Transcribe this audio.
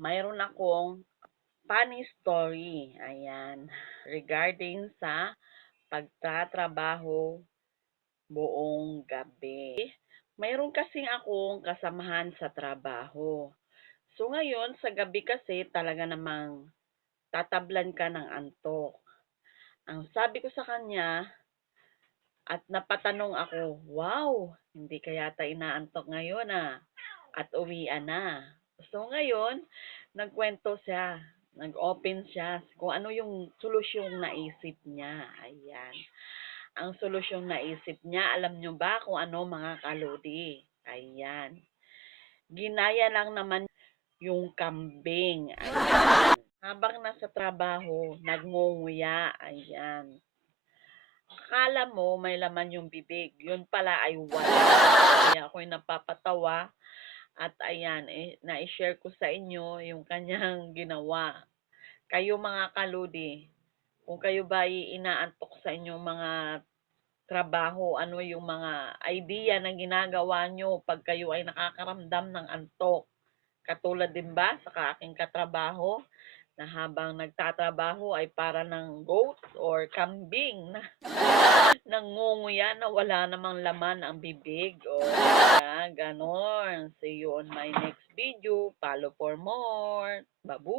mayroon akong funny story, ayan, regarding sa pagtatrabaho buong gabi. Mayroon kasing akong kasamahan sa trabaho. So ngayon, sa gabi kasi talaga namang tatablan ka ng antok. Ang sabi ko sa kanya, at napatanong ako, wow, hindi ka yata inaantok ngayon at uwian na. So ngayon, nagkwento siya, nag-open siya kung ano yung solusyong naisip niya. Ayan. Ang solusyong naisip niya, alam nyo ba kung ano mga kalodi? Ayan. Ginaya lang naman yung kambing. Ayan. Habang nasa trabaho, nagngunguya. Ayan. Akala mo may laman yung bibig. Yun pala ay wala. Kaya ako'y napapatawa. At ayan, na-share ko sa inyo yung kanyang ginawa. Kayo mga kaludi, kung kayo ba ay inaantok sa inyong mga trabaho, ano yung mga idea na ginagawa nyo pag kayo ay nakakaramdam ng antok? Katulad din ba sa aking katrabaho na habang nagtatrabaho ay para ng goat or kambing na nangunguya na wala namang laman ang bibig. O, ganon. See you on my next video. Follow for more. Babu.